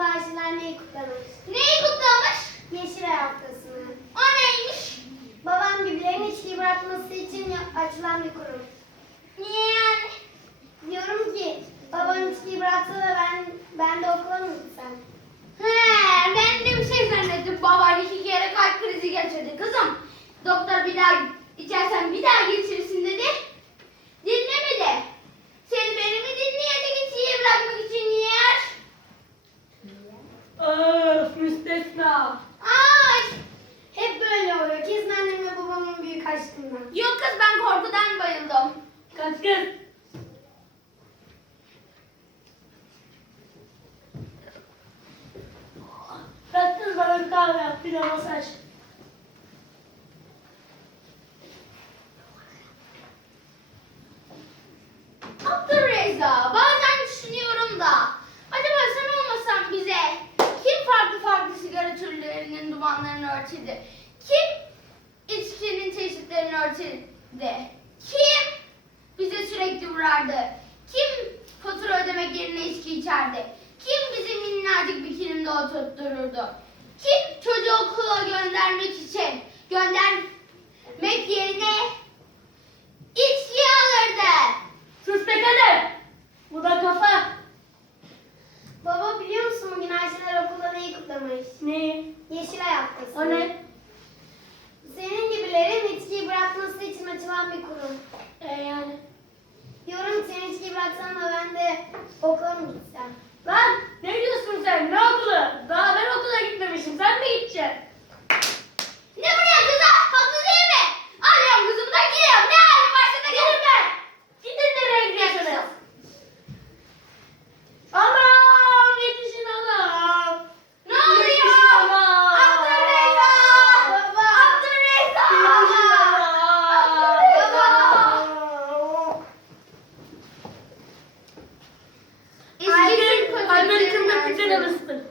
bağışçılar neyi kutlamış? Neyi kutlamış? Yeşil Ay haftasını. O neymiş? Babam gibilerin içkiyi bırakması için açılan bir kurum. Niye yani? Diyorum ki babam içkiyi bıraksa da ben ben de müstesna. Ay! Hep böyle oluyor. Kesin annemle babamın büyük aşkından. Yok kız ben korkudan bayıldım. Kaç kız. Kaç kız bana bir kahve yap bir de masaj. Ölçüdü? Kim içkinin çeşitlerini ölçüdü? Kim bize sürekli vurardı? Kim fatura ödemek yerine içki içerdi? Kim bizi minnacık bir kilimde oturttururdu? yeşil ayak kısmı. O ne? Senin gibilerin içkiyi bırakması için açılan bir kurum. double